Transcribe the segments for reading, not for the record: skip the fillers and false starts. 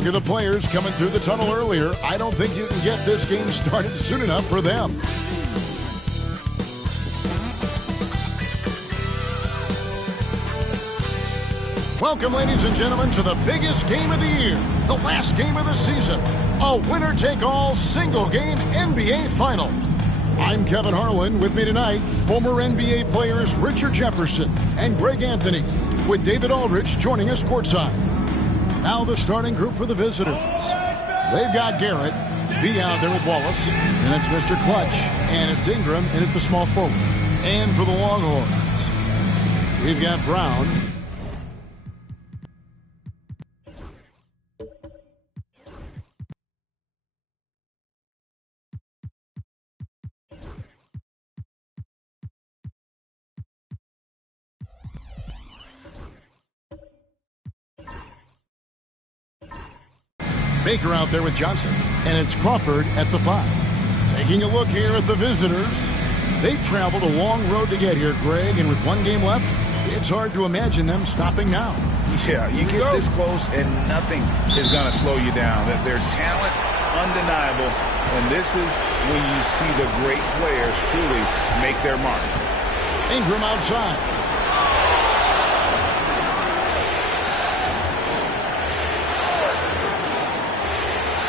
Look at the players coming through the tunnel earlier. I don't think you can get this game started soon enough for them. Welcome, ladies and gentlemen, to the biggest game of the year, the last game of the season, a winner-take-all single-game NBA Final. I'm Kevin Harlan. With me tonight, former NBA players Richard Jefferson and Greg Anthony, with David Aldridge joining us courtside. Now the starting group for the visitors. They've got Garrett, B out there with Wallace, and it's Mr. Clutch, and it's Ingram in at the small forward. And for the Longhorns, we've got Brown, Baker out there with Johnson, and it's Crawford at the 5. Taking a look here at the visitors. They've traveled a long road to get here, Greg, and with one game left, it's hard to imagine them stopping now. Yeah, you get this close and nothing is going to slow you down. Their talent, undeniable, and this is when you see the great players truly make their mark. Ingram outside.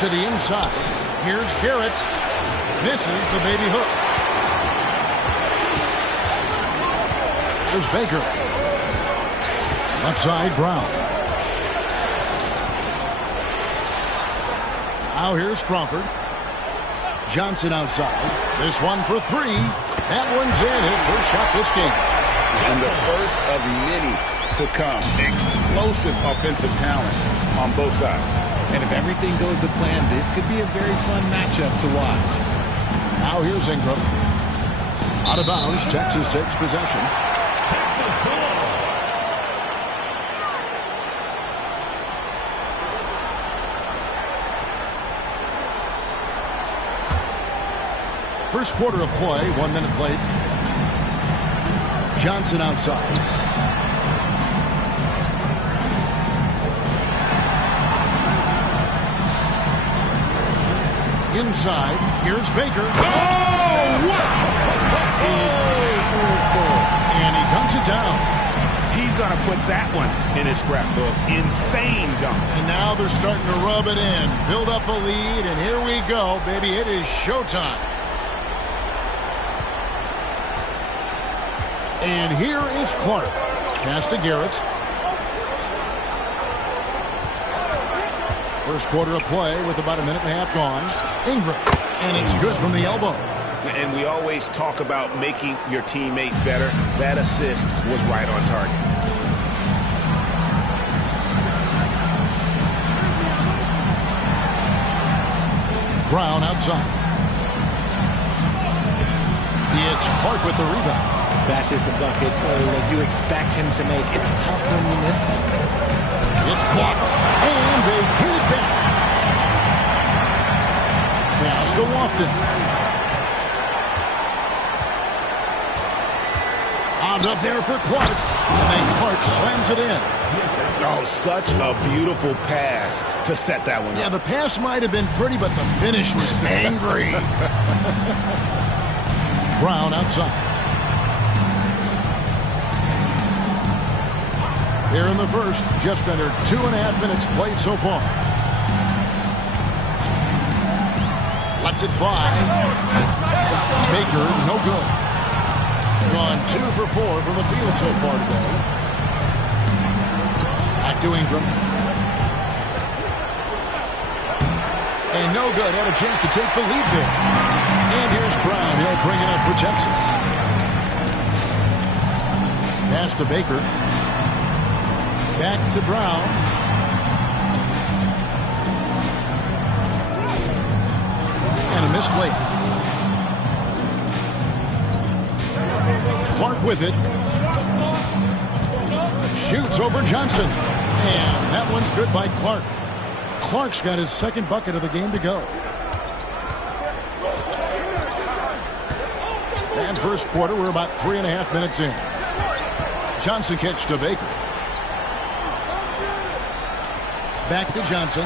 To the inside. Here's Garrett. Misses the baby hook. Here's Baker. Left side, Brown. Now here's Crawford. Johnson outside. This one for 3. That one's in. His first shot this game. And the first of many to come. Explosive offensive talent on both sides. And if everything goes to plan, this could be a very fun matchup to watch. Now here's Ingram. Out of bounds, Texas takes possession. First quarter of play, 1 minute played. Johnson outside. Inside, here's Baker. Oh, wow! And he dunks it down. He's going to put that one in his scrapbook. Insane dunk. And now they're starting to rub it in. Build up a lead, and here we go, baby. It is showtime. And here is Clark. Pass to Garrett. First quarter of play with about a minute and a half gone. Ingram, and it's good from the elbow. And we always talk about making your teammate better. That assist was right on target. Brown outside. It's Clark with the rebound. Bashes the bucket that you expect him to make. It's tough when you miss them. It's blocked, and they get it back. Now to Lofton. Wound up there for Clark, and then Clark slams it in. Oh, such a beautiful pass to set that one up. Yeah, the pass might have been pretty, but the finish was angry. Brown outside. Here in the first, just under 2.5 minutes played so far. Lets it fly. Baker, no good. Gone 2 for 4 from the field so far today. Back to Ingram. And no good. Had a chance to take the lead there. And here's Brown. He'll bring it up for Texas. Pass to Baker. Back to Brown. And a missed layup. Clark with it. Shoots over Johnson. And that one's good by Clark. Clark's got his second bucket of the game to go. And first quarter, we're about 3.5 minutes in. Johnson kicks to Baker. Back to Johnson.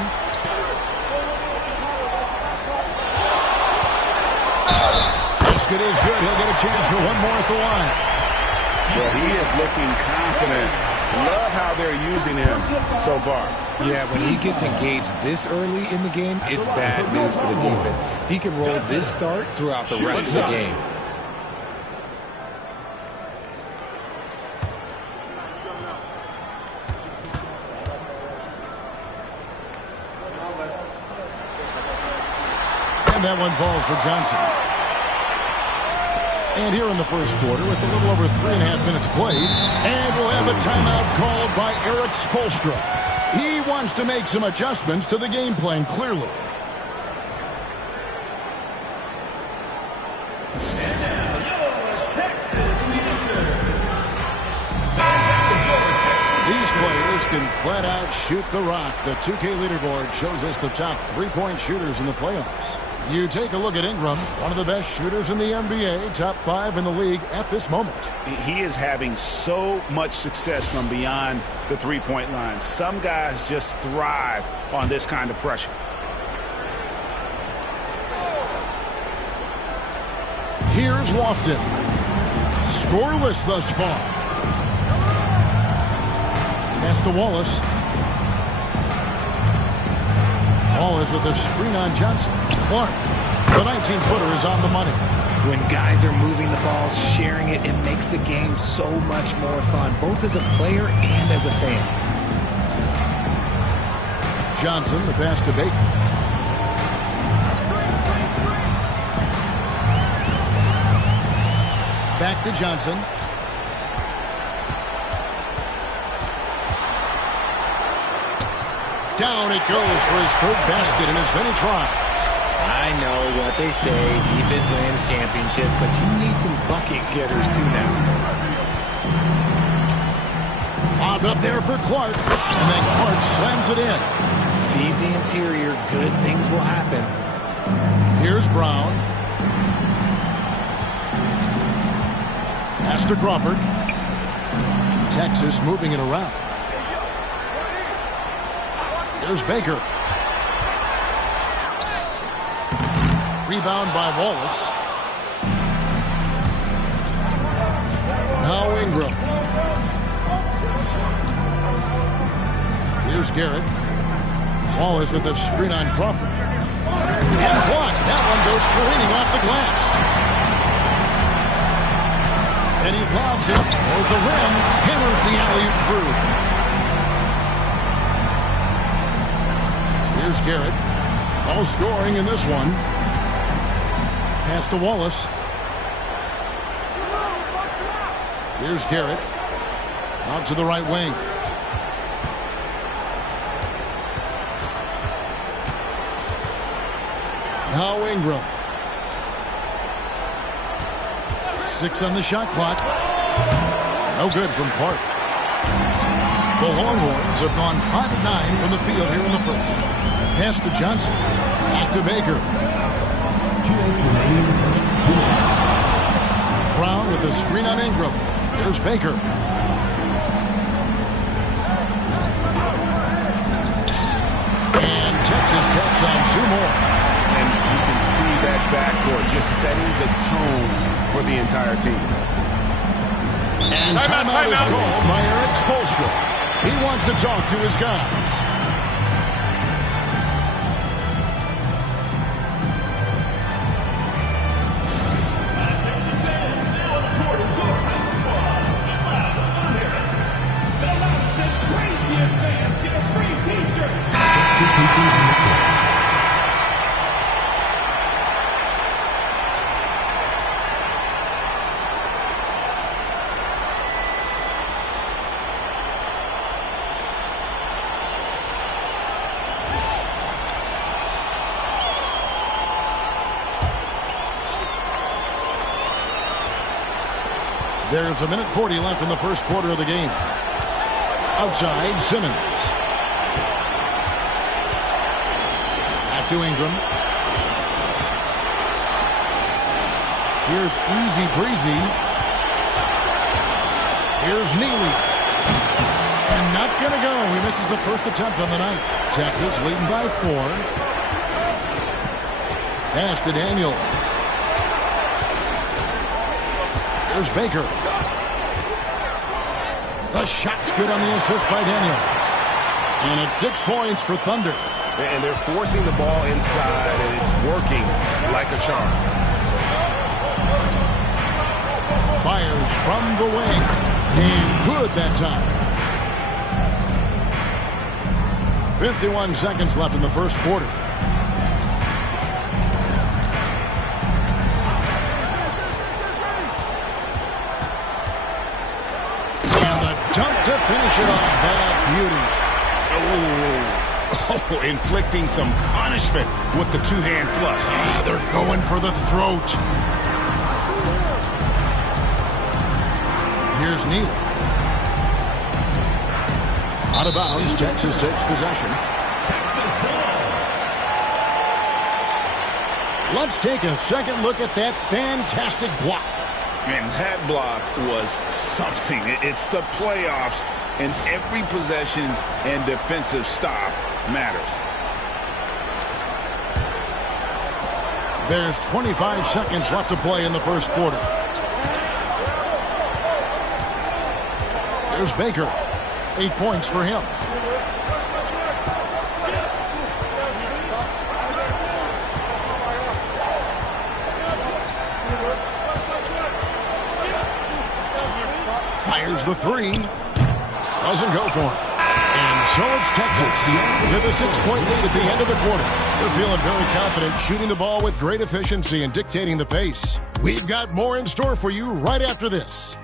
Basket is good. He'll get a chance for one more at the line. Well, he is looking confident. Love how they're using him so far. Yeah, when he gets engaged this early in the game, it's bad news for the defense. He can roll this start throughout the rest of the game. And that one falls for Johnson. And here in the first quarter, with a little over 3.5 minutes played, and we'll have a timeout called by Erik Spoelstra. He wants to make some adjustments to the game plan, clearly. These players can flat out shoot the rock. The 2K leaderboard shows us the top three-point shooters in the playoffs. You take a look at Ingram, one of the best shooters in the NBA, top 5 in the league at this moment. He is having so much success from beyond the three-point line. Some guys just thrive on this kind of pressure. Here's Lofton. Scoreless thus far. Pass to Wallace. Wallace with a screen on Johnson. Clark. The 19-footer is on the money. When guys are moving the ball, sharing it, it makes the game so much more fun, both as a player and as a fan. Johnson, the pass to Baker. Back to Johnson. Down it goes for his third basket in as many tries. I know what they say, defense wins championships, but you need some bucket getters too now. Lob up there for Clark, and then Clark slams it in. Feed the interior, good things will happen. Here's Brown. Pass to Crawford. Texas moving it around. There's Baker. Rebound by Wallace. Now Ingram. Here's Garrett. Wallace with a screen on Crawford. And blocked. That one goes careening off the glass. And he lobs it toward the rim. Hammers the alley-oop through. Here's Garrett. All scoring in this one. Pass to Wallace. Here's Garrett. Out to the right wing. Now Ingram. 6 on the shot clock. No good from Clark. The Longhorns have gone 5 of 9 from the field here in the first. Pass to Johnson. Back to Baker. Brown with the screen on Ingram. Here's Baker. And Texas tacks on 2 more. And you can see that backcourt just setting the tone for the entire team. And timeout is called by Erik Spoelstra. He wants to talk to his guys. There's a minute 40 left in the first quarter of the game. Outside, Simmons. Back to Ingram. Here's Easy Breezy. Here's Neely. And not going to go. He misses the first attempt on the night. Texas leading by 4. Pass to Daniel. Here's Baker. The shot's good on the assist by Daniels. And it's 6 points for Thunder. And they're forcing the ball inside, and it's working like a charm. Fires from the wing. And good that time. 51 seconds left in the first quarter. And the dunk to finish it off. That beauty. Oh, inflicting some punishment with the two-hand flush. Ah, they're going for the throat. Here's Neely. Out of bounds, Texas takes possession. Let's take a second look at that fantastic block. And that block was something. It's the playoffs, and every possession and defensive stop matters. There's 25 seconds left to play in the first quarter. There's Baker. 8 points for him. Fires the 3. Doesn't go for it. And so it's Texas with a 6-point lead at the end of the quarter. They're feeling very confident, shooting the ball with great efficiency and dictating the pace. We've got more in store for you right after this.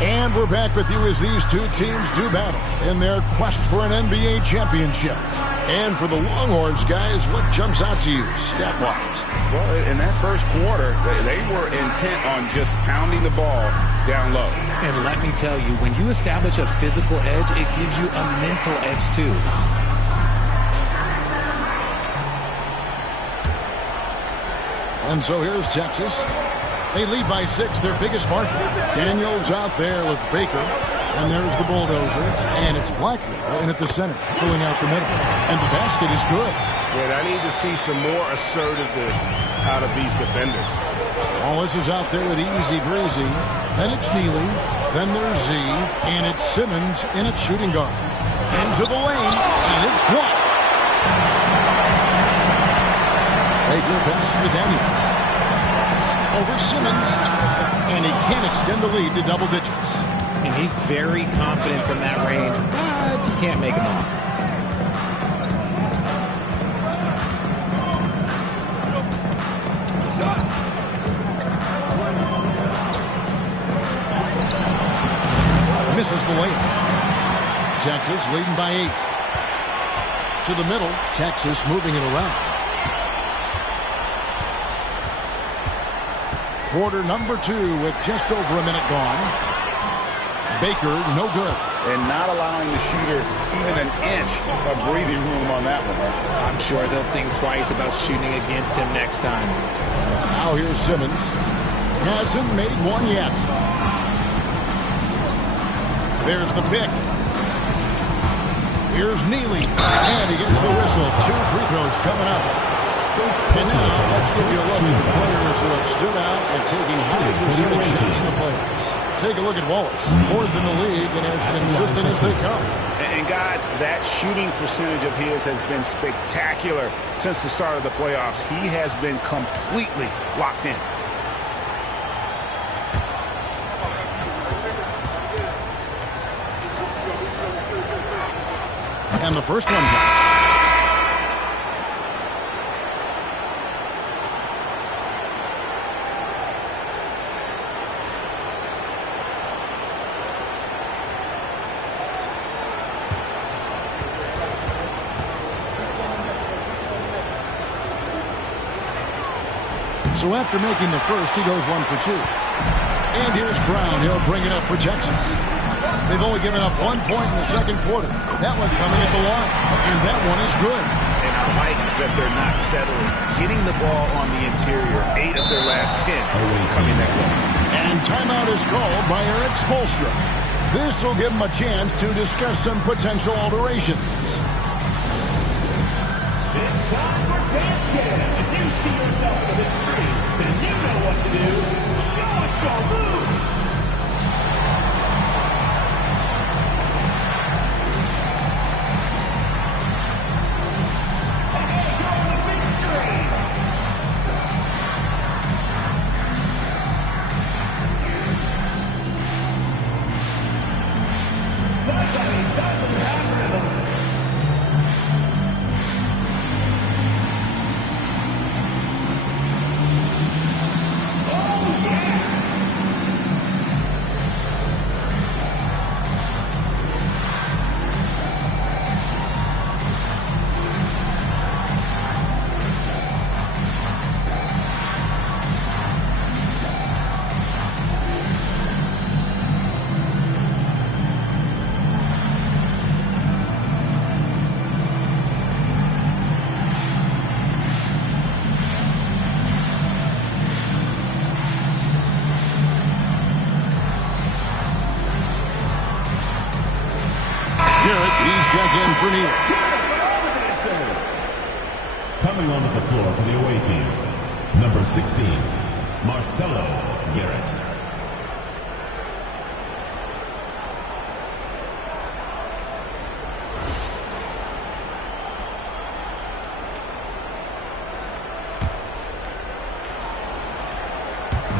And we're back with you as these two teams do battle in their quest for an NBA championship. And for the Longhorns, guys, what jumps out to you stat-wise? Well, in that first quarter, they were intent on just pounding the ball down low. And let me tell you, when you establish a physical edge, it gives you a mental edge too. And so here's Texas. They lead by 6, their biggest margin. Daniels out there with Baker. And there's the bulldozer. And it's Blackwell in at the center, filling out the middle. And the basket is good. But I need to see some more assertiveness out of these defenders. Wallace is out there with easy breezy. Then it's Neely. Then there's Z. And it's Simmons in at shooting guard. Into the lane. And it's blocked. Baker passes to Daniels. Over Simmons, and he can't extend the lead to double digits. And he's very confident from that range, but you can't make him off. Misses the layup. Texas leading by 8. To the middle, Texas moving it around. Quarter number 2 with just over a minute gone. Baker, no good. And not allowing the shooter even an inch of breathing room on that one. I'm sure they'll think twice about shooting against him next time. Now here's Simmons. Hasn't made one yet. There's the pick. Here's Neely. And he gets the whistle. 2 free throws coming up. And now, let's give you a look at the players who have stood out and taking high percentage shots in the playoffs. Take a look at Wallace, 4th in the league and as consistent as they come. And guys, that shooting percentage of his has been spectacular since the start of the playoffs. He has been completely locked in. And the first one drops. So after making the first, he goes 1 for 2. And here's Brown. He'll bring it up for Texas. They've only given up 1 point in the second quarter. That one coming at the line. And that one is good. And I like that they're not settling. Getting the ball on the interior, 8 of their last 10 coming that way. And timeout is called by Eric Spoelstra. This will give him a chance to discuss some potential alterations. It's time for dance cam. If you see yourself on the big screen, then you know what to do. Show us your moves. Check in for Neal. Coming onto the floor for the away team, number 16, Marcelo Garrett.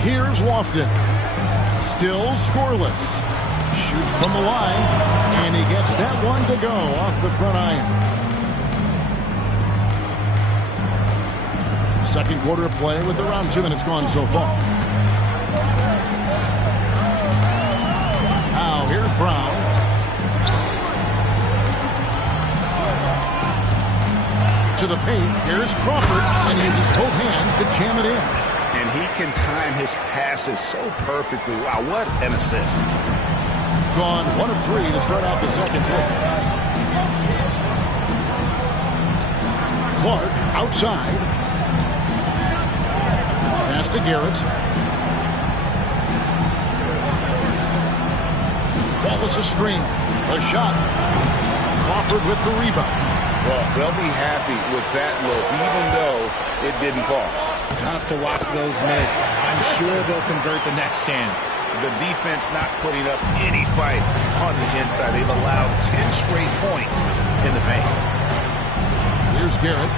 Here's Lofton. Still scoreless. Shoots from the line, and he gets that one to go off the front iron. Second quarter of play with around 2 minutes gone so far. Now here's Brown. To the paint, here's Crawford, and he uses both hands to jam it in. And he can time his passes so perfectly. Wow, what an assist. Gone 1 of 3 to start out the second quarter. Clark outside. Pass to Garrett. Wallace a screen. A shot. Crawford with the rebound. Well, they'll be happy with that look, even though it didn't fall. Tough to watch those miss. I'm sure they'll convert the next chance. The defense not putting up any fight on the inside. They've allowed 10 straight points in the paint. Here's Garrett.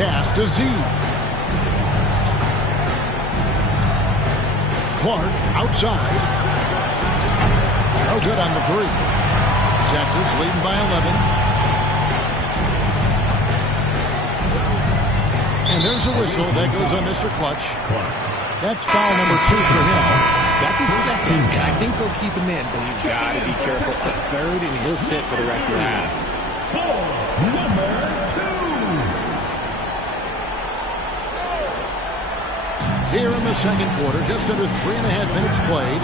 Pass to Z. Clark outside. No good on the 3. Texas leading by 11. And there's a whistle that goes on Mr. Clutch. That's foul number 2 for him. That's his second, and I think they'll keep him in, but he's got to be careful for third, and he'll sit for the rest of the half. Number 2. Here in the second quarter, just under 3.5 minutes played.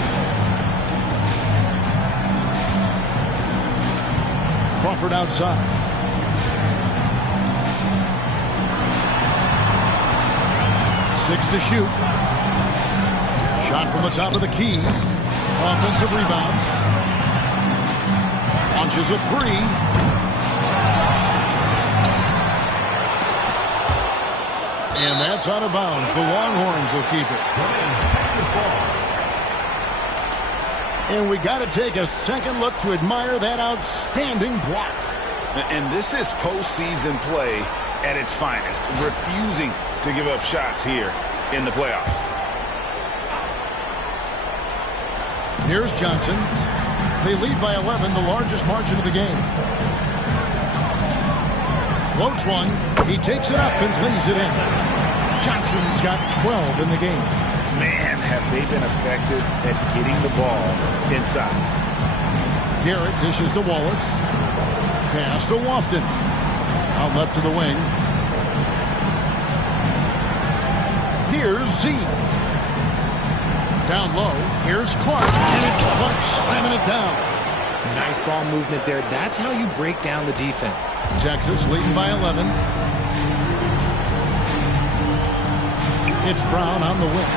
Crawford outside. Six to shoot. Shot from the top of the key. Offensive rebound. Launches a 3. And that's out of bounds. The Longhorns will keep it. And we got to take a second look to admire that outstanding block. And this is postseason play at its finest. Refusing to give up shots here in the playoffs. Here's Johnson. They lead by 11, the largest margin of the game. Floats one. He takes it up and lays it in. Johnson's got 12 in the game. Man, have they been effective at getting the ball inside. Garrett dishes to Wallace. Pass to Lofton. Out left to the wing. Here's Z. Down low. Here's Clark. And it's Clark slamming it down. Nice ball movement there. That's how you break down the defense. Texas leading by 11. It's Brown on the wing.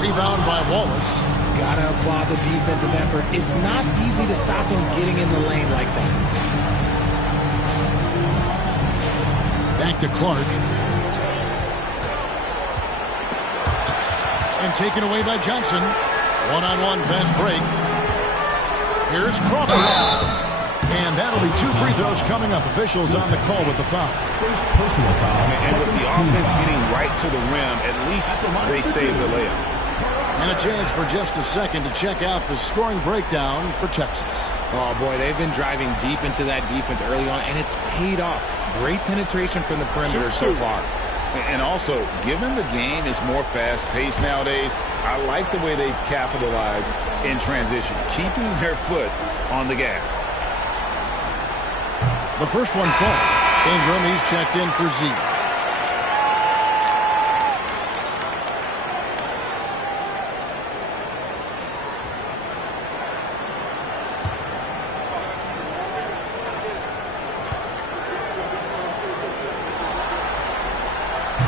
Rebound by Wallace. Gotta applaud the defensive effort. It's not easy to stop him getting in the lane like that. Back to Clark. And taken away by Johnson. One-on-one fast break. Here's Crawford. And that'll be 2 free throws coming up. Officials on the call with the foul. First personal foul. And with the offense getting right to the rim, at least they saved the layup. And a chance for just a second to check out the scoring breakdown for Texas. Oh, boy, they've been driving deep into that defense early on, and it's paid off. Great penetration from the perimeter so far. And also, given the game is more fast-paced nowadays, I like the way they've capitalized in transition, keeping their foot on the gas. The first one falls. Ingram, he's checked in for Z.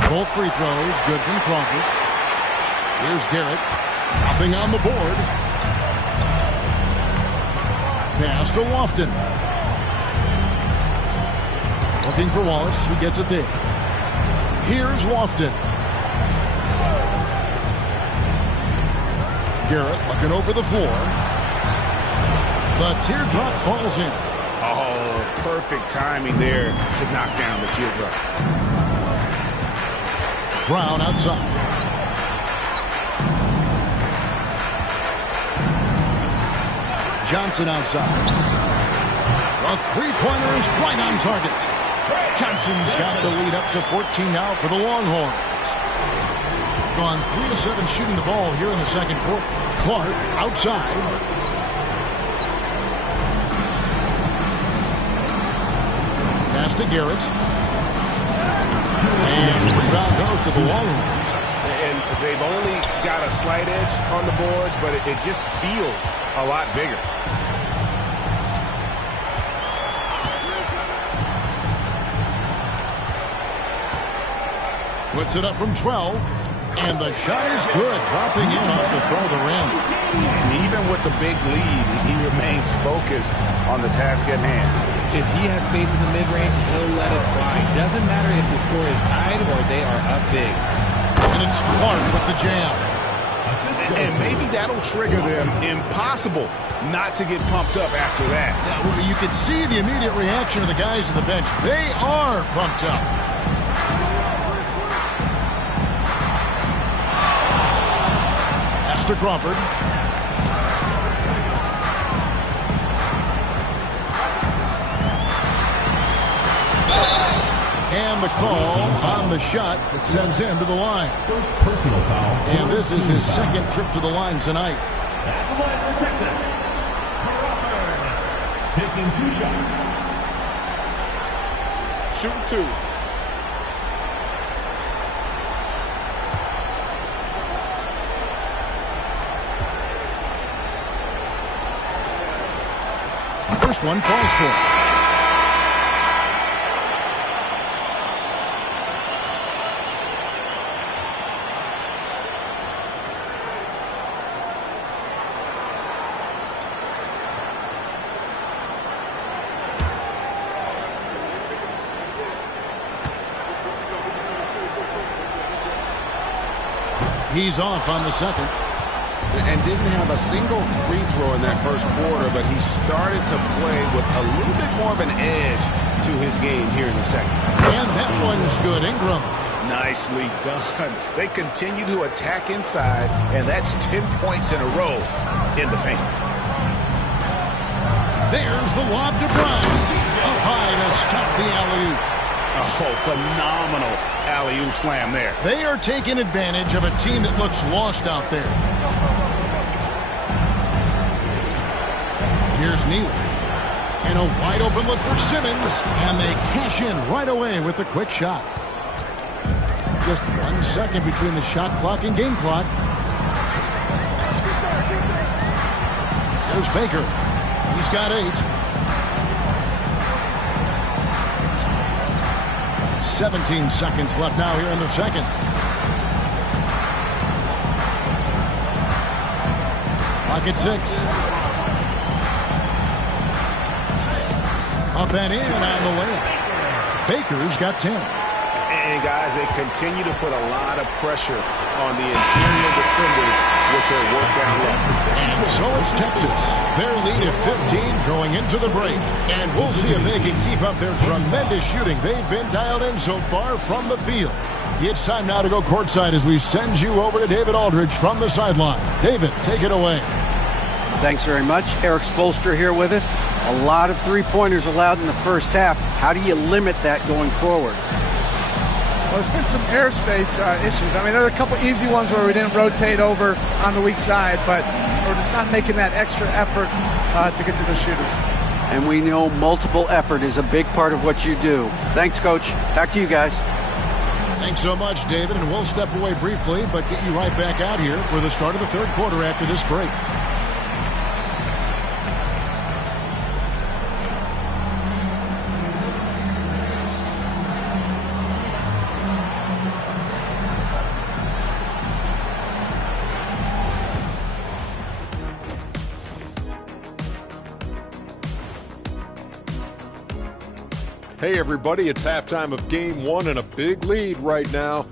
Both free throws, good from Crawford. Here's Garrett. Nothing on the board. Pass to Lofton. Looking for Wallace. He gets it there. Here's Lofton. Garrett looking over the floor. The teardrop falls in. Oh, perfect timing there to knock down the teardrop. Brown outside. Johnson outside. A three-pointer is right on target. Johnson's got the lead up to 14 now for the Longhorns. Gone 3 of 7 shooting the ball here in the second quarter. Clark outside. Pass to Garrett. And the rebound goes to the Longhorns. And they've only got a slight edge on the boards, but it just feels a lot bigger. Puts it up from 12. And the shot is good. Dropping in off the further rim. And even with the big lead, he remains focused on the task at hand. If he has space in the mid-range, he'll let it fly. Doesn't matter if the score is tied or they are up big. And it's Clark with the jam. And maybe that'll trigger them. Impossible not to get pumped up after that. Yeah, well, you can see the immediate reaction of the guys on the bench. They are pumped up. Pass to Crawford. And the call on the shot that sends him to the line. First personal foul. And this is his second trip to the line tonight. At the line for Texas, Crawford, taking 2 shots. Shoot 2. First one falls for. He's off on the second. And didn't have a single free throw in that first quarter, but he started to play with a little bit more of an edge to his game here in the second. And that one's good. Ingram. Nicely done. They continue to attack inside, and that's 10 points in a row in the paint. There's the lob to Brown. Up high to stuff the alley-oop. Oh, phenomenal alley-oop slam there. They are taking advantage of a team that looks lost out there. Here's Neely. And a wide open look for Simmons. And they cash in right away with the quick shot. Just 1 second between the shot clock and game clock. There's Baker. He's got 8. 17 seconds left now here in the second. Clock at 6. Up and in on the layup. Baker's got 10. And guys, they continue to put a lot of pressure on the interior defenders with their work down low. And so it's Texas. Their lead at 15 going into the break. And we'll see if they can keep up their tremendous shooting they've been dialed in so far from the field. It's time now to go courtside as we send you over to David Aldridge from the sideline. David, take it away. Thanks very much. Eric Spoelstra here with us. A lot of three-pointers allowed in the first half. How do you limit that going forward? Well, there's been some airspace issues. I mean, there are a couple easy ones where we didn't rotate over on the weak side, but we're just not making that extra effort to get to the shooters. And we know multiple effort is a big part of what you do. Thanks, Coach. Back to you guys. Thanks so much, David, and we'll step away briefly, but get you right back out here for the start of the third quarter after this break. Hey everybody, it's halftime of game 1 and a big lead right now.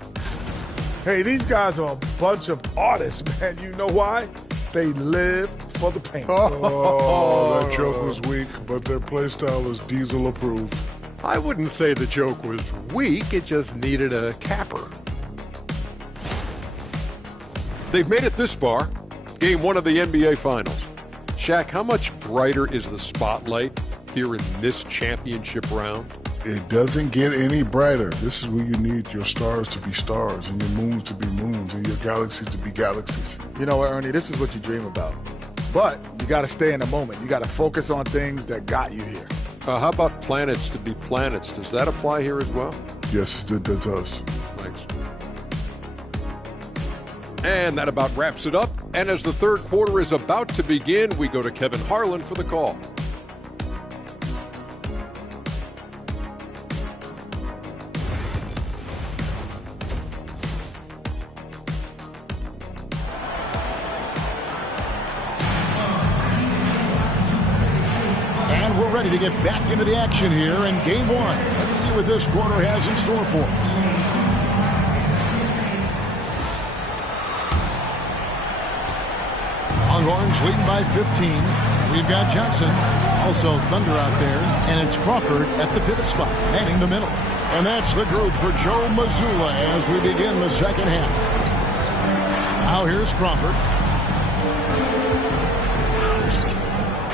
Hey, these guys are a bunch of artists, man. You know why? They live for the paint. Oh, that joke was weak, but their play style is Diesel approved. I wouldn't say the joke was weak, it just needed a capper. They've made it this far, game 1 of the NBA Finals. Shaq, how much brighter is the spotlight here in this championship round? It doesn't get any brighter. This is where you need your stars to be stars and your moons to be moons and your galaxies to be galaxies. You know what, Ernie? This is what you dream about. But you got to stay in the moment. You got to focus on things that got you here. How about planets to be planets? Does that apply here as well? Yes, it does. Thanks. And that about wraps it up. And as the third quarter is about to begin, we go to Kevin Harlan for the call. We're ready to get back into the action here in game 1. Let's see what this quarter has in store for us. Longhorns leading by 15. We've got Johnson, also Thunder out there, and it's Crawford at the pivot spot, manning the middle. And that's the group for Joe Mazzulla as we begin the second half. Now here's Crawford.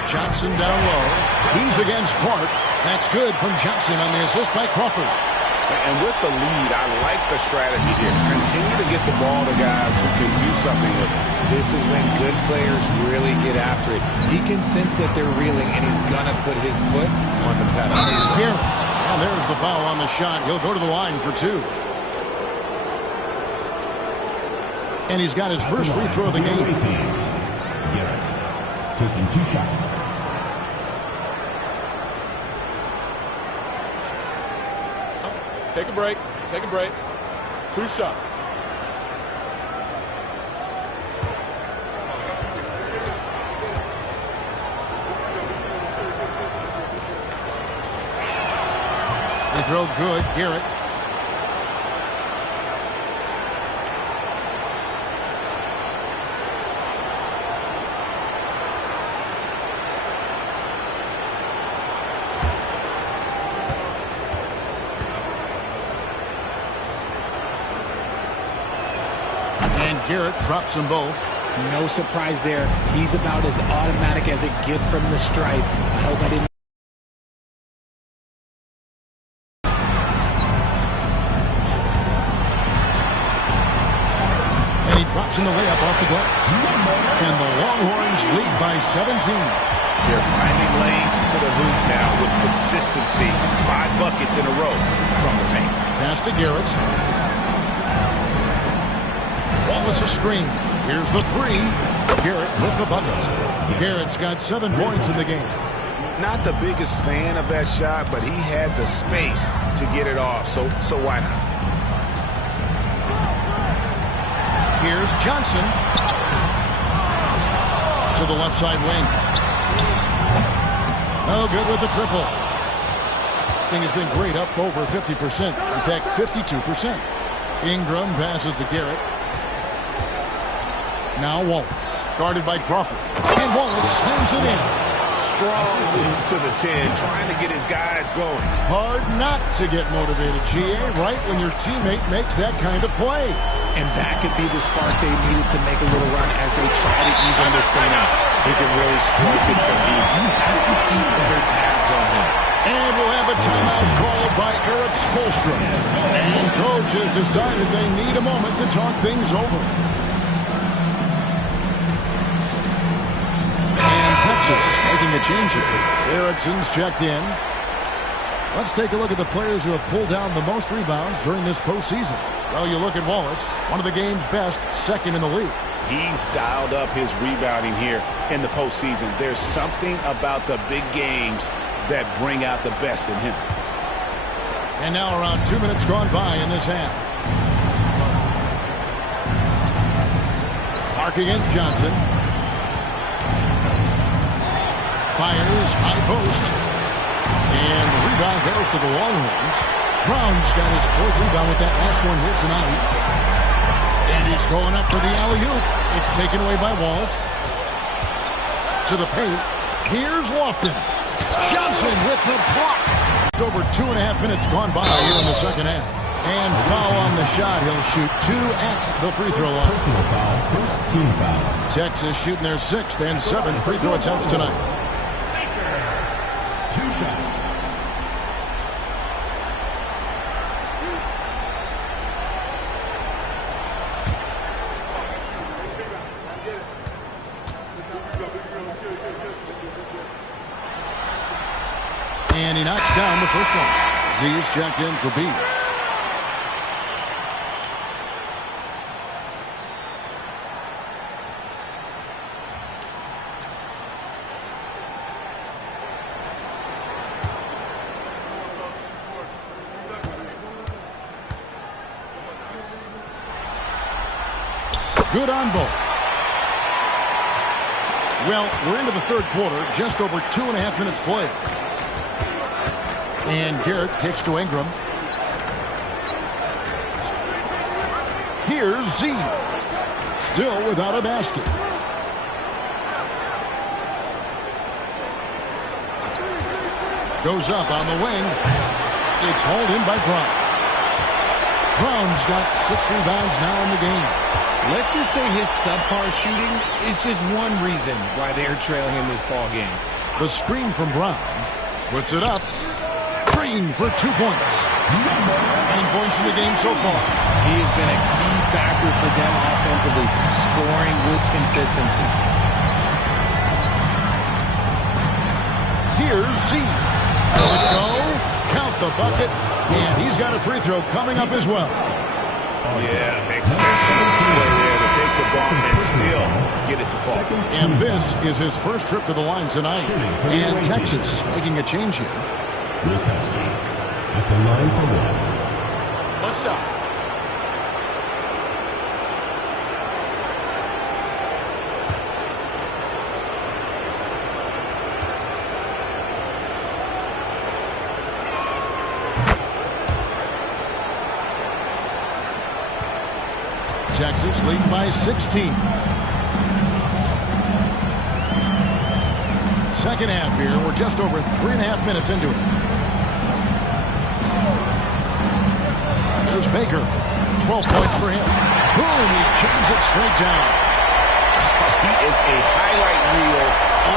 Johnson down low. He's against Clark. That's good from Johnson on the assist by Crawford. And with the lead, I like the strategy here. Continue to get the ball to guys who can do something with it. This is when good players really get after it. He can sense that they're reeling, and he's going to put his foot on the pedal. Garrett. Now there's the foul on the shot. He'll go to the line for 2. And he's got his first free throw of the game. Garrett taking 2 shots. Take a break. 2 shots. Free throw good, Garrett. Garrett drops them both. No surprise there. He's about as automatic as it gets from the stripe. I hope I didn't. And he drops drops in the layup off the glass. And the Longhorns lead by 17. They're finding lanes to the hoop now with consistency. 5 buckets in a row from the paint. Pass to Garrett. Wallace a screen. Here's the 3. Garrett with the bucket. Garrett's got 7 points in the game. Not the biggest fan of that shot, but he had the space to get it off, so why not? Here's Johnson to the left side wing. No good with the triple. Thing has been great, up over 50%. In fact, 52%. Ingram passes to Garrett. Now Wallace, guarded by Crawford. And Wallace slams it in. Strong move to the 10, trying to get his guys going. Hard not to get motivated, GA, right when your teammate makes that kind of play. And that could be the spark they needed to make a little run as they try to even this thing out. He can really stroke it from deep. You have to keep better tabs on him. And we'll have a timeout called by Erik Spoelstra. And coach has decided they need a moment to talk things over. Texas making a change here. Erickson's checked in. Let's take a look at the players who have pulled down the most rebounds during this postseason. Well, you look at Wallace, one of the game's best, second in the league. He's dialed up his rebounding here in the postseason. There's something about the big games that bring out the best in him. And now around 2 minutes gone by in this half. Clark against Johnson. Fires, high post. And the rebound goes to the Longhorns. Brown's got his 4th rebound with that last one here tonight. And he's going up for the alley-oop. It's taken away by Wallace. To the paint. Here's Lofton. Johnson with the block. Just over 2.5 minutes gone by here in the second half. And foul on the shot. He'll shoot 2 at the free throw line. Personal foul, first team foul. Texas shooting their 6th and 7th free throw attempts tonight. 2 shots. And he knocks down the first one. Z's checked in for B. Good on both. Well, we're into the third quarter, just over 2.5 minutes played. And Garrett kicks to Ingram. Here's Z. Still without a basket. Goes up on the wing. It's hauled in by Brown. Brown's got 6 rebounds now in the game. Let's just say his subpar shooting is just one reason why they're trailing in this ball game. The screen from Brown puts it up. Green for 2 points. 9 points in the game so far. He has been a key factor for them offensively, scoring with consistency. Here's Z. Let it go. Count the bucket. And he's got a free throw coming up as well. Yeah, exceptional play there to take the ball and still get it to fall. And this is his first trip to the line tonight. And Texas making a change here. Wilkowski at the line for 1. One shot. Texas leading by 16. Second half here. We're just over 3.5 minutes into it. There's Baker. 12 points for him. Boom, he jams it straight down. He is a highlight reel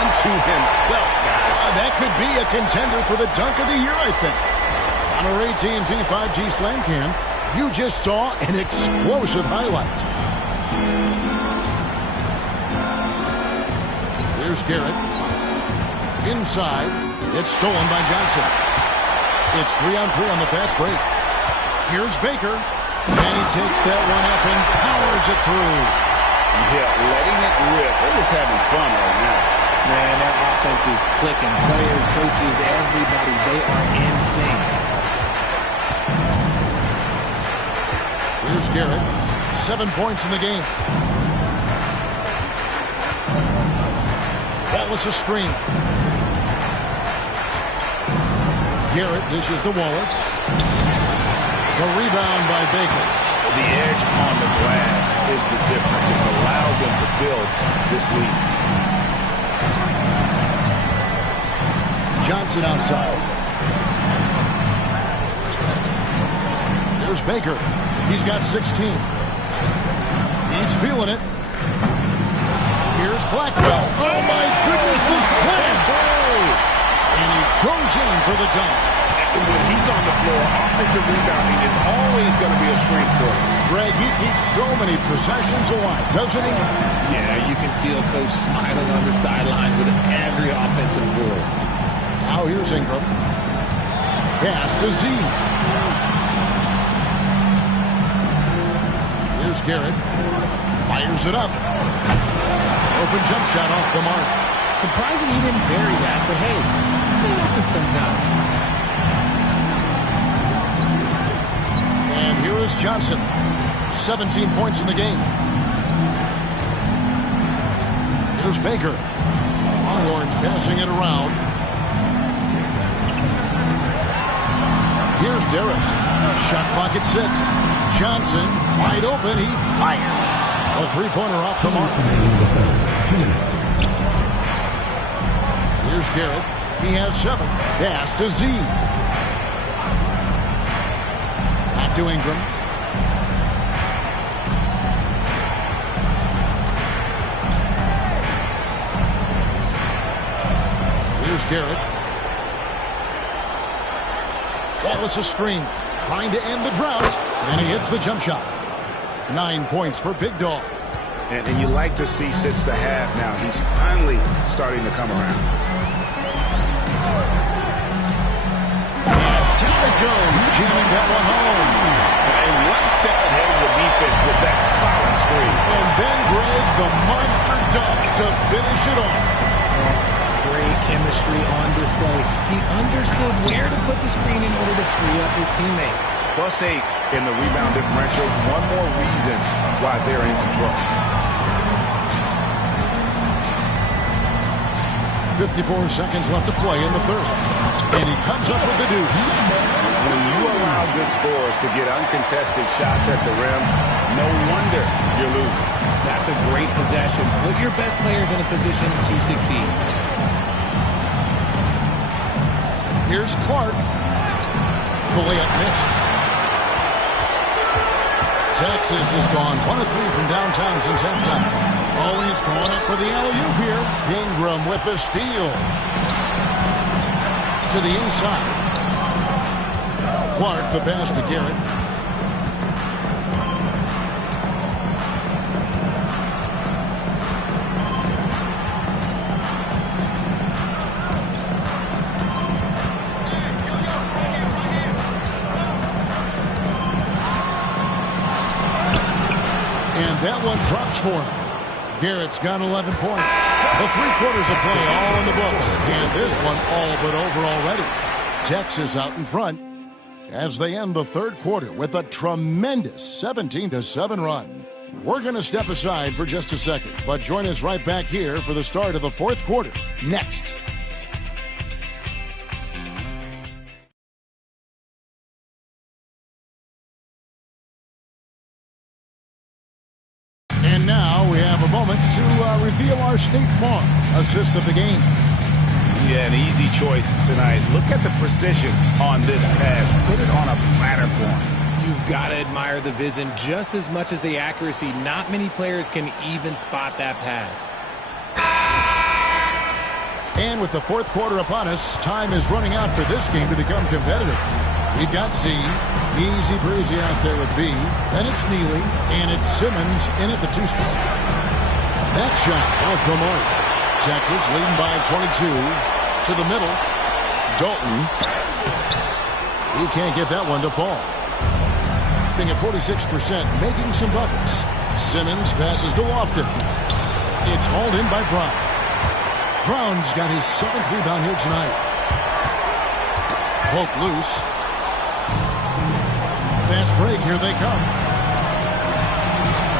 unto himself, guys. That could be a contender for the dunk of the year, I think. On our AT&T 5G Slam Cam, you just saw an explosive highlight. Here's Garrett. Inside. It's stolen by Johnson. It's 3-on-3 on the fast break. Here's Baker. And he takes that one up and powers it through. Yeah, letting it rip. They're just having fun right now. Man, their offense is clicking. Players, coaches, everybody, they are in sync. Here's Garrett. 7 points in the game. Wallace a screen. Garrett dishes to Wallace. The rebound by Baker. The edge on the glass is the difference. It's allowed them to build this lead. Johnson outside. There's Baker. He's got 16. He's feeling it. Here's Blackwell. Oh, my goodness, the slam. And he goes in for the dunk. When he's on the floor, offensive rebounding is always going to be a strength for him. Greg, he keeps so many possessions alive, doesn't he? Yeah, you can feel Coach smiling on the sidelines with every offensive board. Now here's Ingram. Pass to Z. Here's Garrett. Fires it up. Open jump shot off the mark. Surprising he didn't bury that, but hey, it happens sometimes. And here is Johnson. 17 points in the game. Here's Baker. Longhorns passing it around. Here's Darius. Shot clock at 6. Johnson, wide open. He fires. A three-pointer off the mark. 2 minutes. Here's Garrett. He has 7. Pass to Z. Back to Ingram. Here's Garrett. Wallace a screen. Trying to end the drought. And he hits the jump shot. 9 points for Big Dog. And you like to see since the half now. He's finally starting to come around. And down it goes. Jamming that one home. And one step ahead of the defense with that solid screen. And then Greg, the monster dunk to finish it off. Great chemistry on display. He understood where to put the screen in order to free up his teammate. +8 in the rebound differential. One more reason why they're in control. 54 seconds left to play in the third. And he comes up with the deuce. When you allow good scorers to get uncontested shots at the rim, no wonder you're losing. That's a great possession. Put your best players in a position to succeed. Here's Clark. The layup missed. Texas has gone 1 of 3 from downtown since halftime. Oh, he's going up for the alley-oop here. Ingram with the steal. To the inside. Clark, the pass to Garrett. And that one drops for him. Garrett's got 11 points. The 3 quarters of play all in the books. And this one all but over already. Texas out in front as they end the third quarter with a tremendous 17-7 run. We're going to step aside for just a second, but join us right back here for the start of the fourth quarter next. And now we have a moment to reveal our State Farm assist of the game. Yeah, an easy choice tonight. Look at the precision on this pass. Put it on a platter for him. You've got to admire the vision just as much as the accuracy. Not many players can even spot that pass. And with the fourth quarter upon us, time is running out for this game to become competitive. We've got Z, easy breezy out there with B. Then it's Neely, and it's Simmons in at the 2 spot. That shot off the mark. Texas leading by 22 to the middle. Dalton. He can't get that one to fall. Being at 46%, making some buckets. Simmons passes to Lofton. It's hauled in by Brown. Brown's got his 7th rebound here tonight. Polk loose. Fast break, here they come.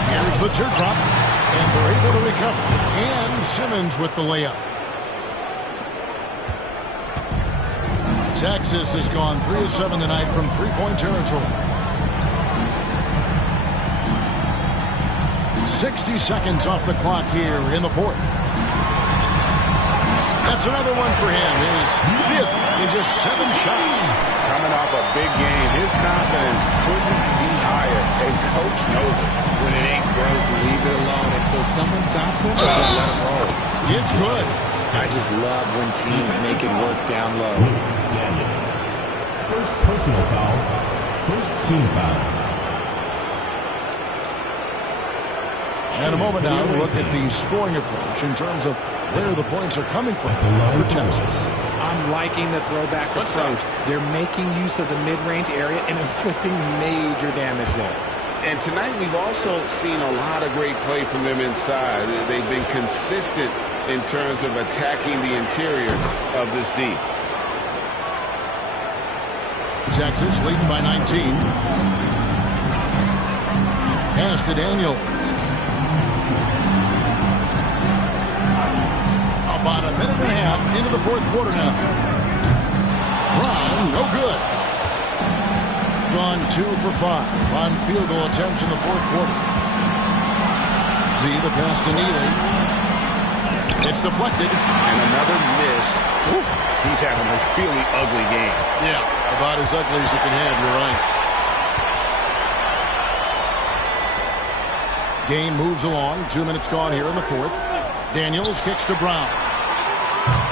Here's the teardrop, and they're able to recover. And Simmons with the layup. Texas has gone 3 of 7 tonight from three-point territory. 60 seconds off the clock here in the fourth. That's another one for him. His 5th in just 7 shots. Coming off a big game, his confidence couldn't be higher, and Coach knows it. When it ain't broke, leave it alone until someone stops him. Just let him roll. It's good. I just love when teams make it work down low. Daniels. First personal foul. First team foul. And a moment now to look at the scoring approach in terms of where the points are coming from for Texas. I'm liking the throwback approach. They're making use of the mid-range area and inflicting major damage there. And tonight we've also seen a lot of great play from them inside. They've been consistent in terms of attacking the interior of this D. Texas leading by 19. Pass to Daniels. About a minute and a half into the fourth quarter now. Brown, no good. Gone 2 for 5 on field goal attempts in the fourth quarter. See the pass to Neely. It's deflected. And another miss. Oof, he's having a really ugly game. Yeah, about as ugly as you can have, you're right. Game moves along. 2 minutes gone here in the fourth. Daniels kicks to Brown.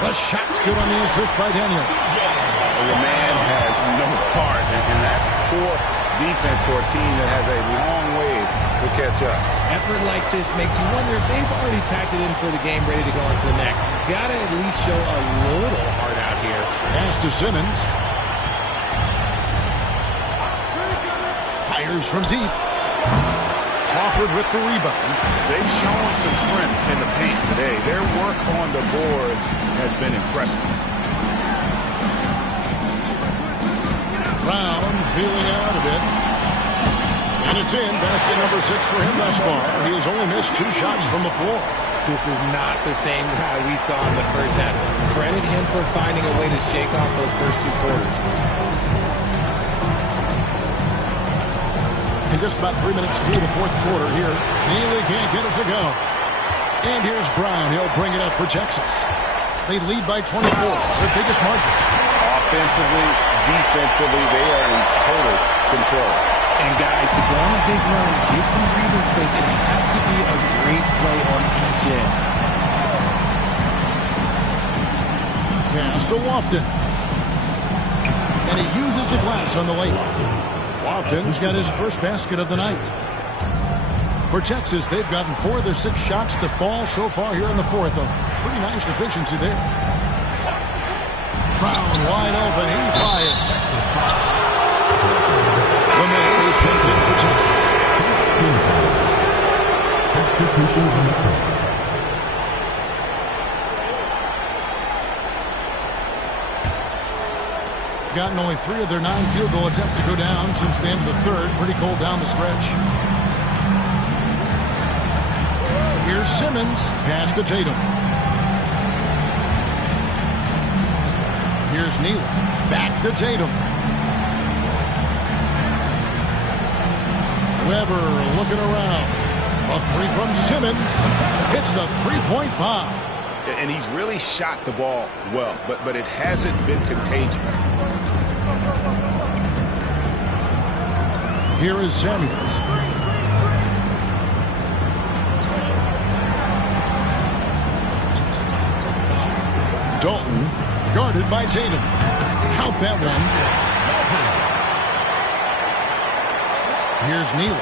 The shot's good on the assist by Daniels. The man has no heart, and that's poor defense for a team that has a long way to catch up. Effort like this makes you wonder if they've already packed it in for the game, ready to go on to the next. Gotta at least show a little heart out here. Pass to Simmons. Fires from deep. Crawford with the rebound. They've shown some strength in the paint today. Their work on the boards has been impressive. Brown feeling out a bit. And it's in. Basket number 6 for him thus far. He has only missed 2 shots from the floor. This is not the same guy we saw in the first half. Credit him for finding a way to shake off those first 2 quarters. In just about 3 minutes through the fourth quarter here, Neely can't get it to go. And here's Brown. He'll bring it up for Texas. They lead by 24. It's their biggest margin. Offensively, defensively, they are in total control. And guys, to go on a big run, get some breathing space, it has to be a great play on each end. Pass to Lofton. And he uses the glass on the layup. Lofton's got his first basket of the night. For Texas, they've gotten 4 of their 6 shots to fall so far here in the fourth. A pretty nice efficiency there. Brown wide open. He fired. The man is checked in for Texas. Substitution on the court. Gotten only 3 of their 9 field goal attempts to go down since the end of the third. Pretty cold down the stretch. Here's Simmons. Pass to Tatum. Here's Neely. Back to Tatum. Weber looking around. A 3 from Simmons. Hits the three-point bomb. And he's really shot the ball well, but it hasn't been contagious. Here is Samuels. Dalton guarded by Tatum. Count that one. Here's Neely.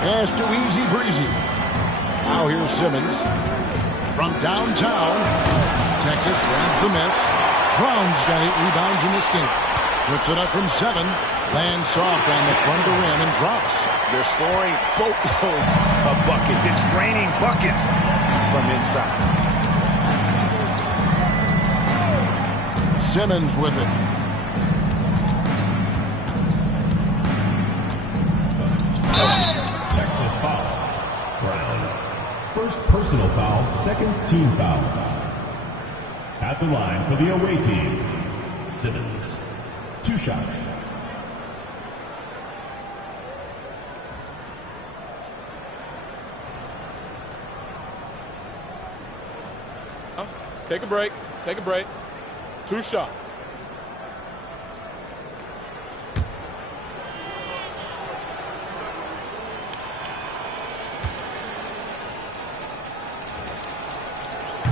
Pass to Easy Breezy. Now here's Simmons. From downtown, Texas grabs the miss. Brown's got 8 rebounds in this game. Puts it up from 7. Lands soft on the front of the rim and drops. They're scoring boatloads of buckets. It's raining buckets from inside. Simmons with it. Texas foul. Brown. First personal foul, second team foul. At the line for the away team, Simmons. 2 shots. Take a break. Take a break. 2 shots.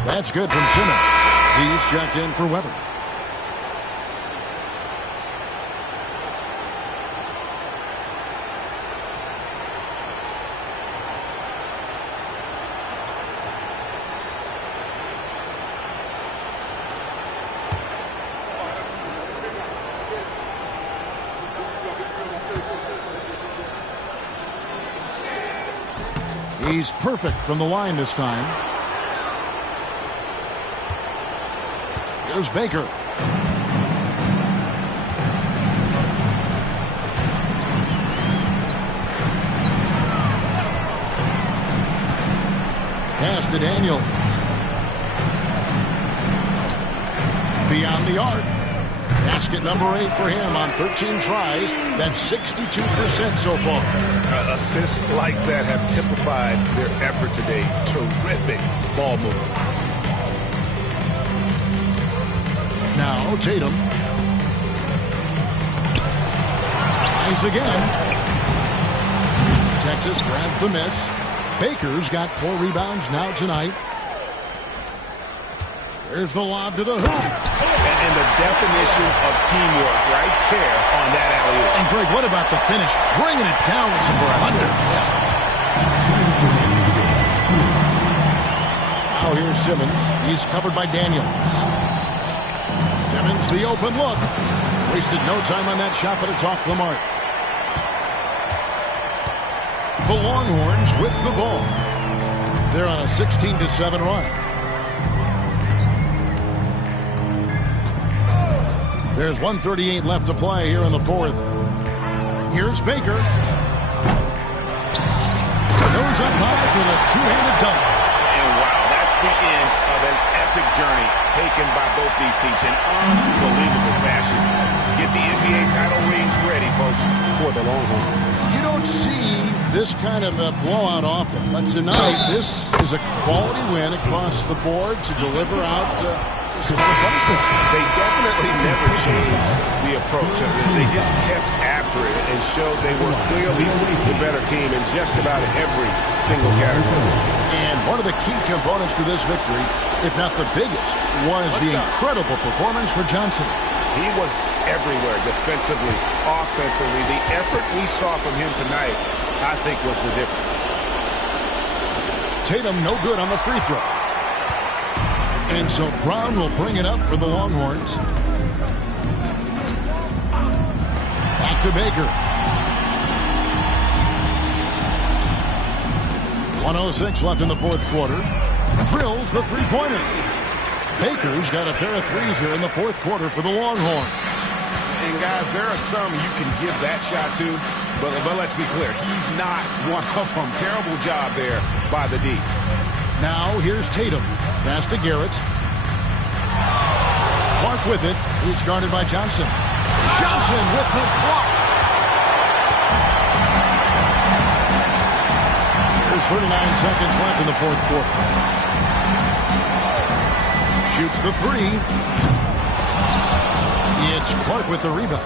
That's good from Simmons. Z's checked in for Weber. He's perfect from the line this time. Here's Baker. Pass to Daniels. Beyond the arc. Basket number 8 for him on 13 tries. That's 62% so far. Assists like that have typified their effort today. Terrific ball movement. Now Tatum. Tries again. Texas grabs the miss. Baker's got 4 rebounds now tonight. There's the lob to the hoop. And the definition of teamwork right there on that alley-oop. And Greg, what about the finish? Bringing it down with some thunder. Now here's Simmons. He's covered by Daniels. Simmons, the open look. Wasted no time on that shot, but it's off the mark. The Longhorns with the ball. They're on a 16-7 run. There's 1:38 left to play here in the 4th. Here's Baker. Goes up high for the 2-handed dunk. And wow, that's the end of an epic journey taken by both these teams in unbelievable fashion. Get the NBA title rings ready, folks, for the Longhorns. You don't see this kind of a blowout often, but tonight this is a quality win across the board to deliver out some punishments. They definitely never changed the approach. They just kept after it and showed they were clearly the better team in just about every single category. And one of the key components to this victory, if not the biggest, was the incredible performance for Johnson. He was everywhere, defensively, offensively. The effort we saw from him tonight, I think, was the difference. Tatum no good on the free throw. And so Brown will bring it up for the Longhorns. Back to Baker. 1:06 left in the 4th quarter. Drills the three-pointer. Baker's got a pair of threes here in the 4th quarter for the Longhorns. And guys, there are some you can give that shot to, but let's be clear, he's not one of them. Terrible job there by the D. Now here's Tatum. Pass to Garrett. Clark with it. He's guarded by Johnson. Johnson with the block. There's 39 seconds left in the 4th quarter. Shoots the 3. It's Clark with the rebound.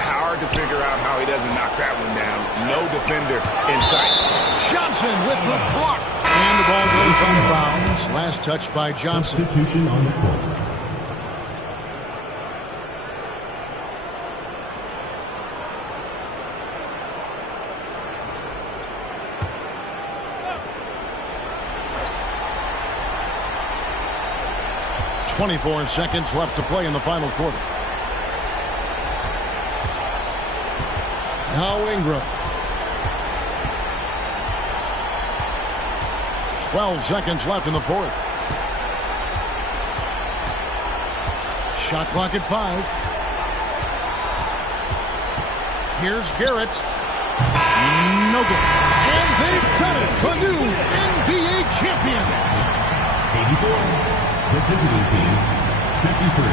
Hard to figure out how he doesn't knock that one down. No defender in sight. Johnson with the block. And the ball goes out of bounds. Last touch by Johnson. Substitution on the court. 24 seconds left to play in the final quarter. Now Ingram. 12 seconds left in the fourth. Shot clock at 5. Here's Garrett. No good. And they've done it. The new NBA champions. 84. The visiting team, 53.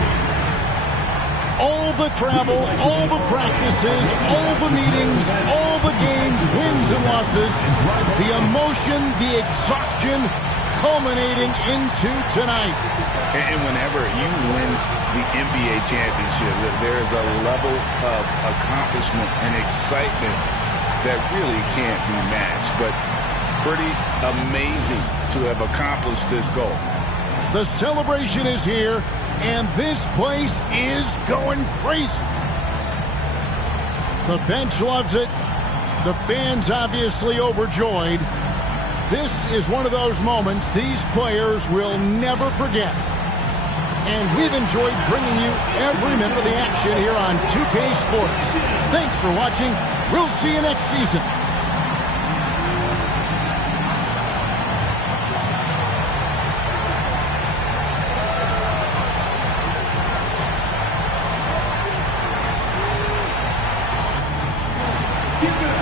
All the travel, all the practices, all the meetings, all the games, wins and losses, the emotion, the exhaustion culminating into tonight. And whenever you win the NBA championship, there is a level of accomplishment and excitement that really can't be matched. But pretty amazing to have accomplished this goal. The celebration is here, and this place is going crazy. The bench loves it. The fans obviously overjoyed. This is one of those moments these players will never forget. And we've enjoyed bringing you every minute of the action here on 2K Sports. Thanks for watching. We'll see you next season. Keep it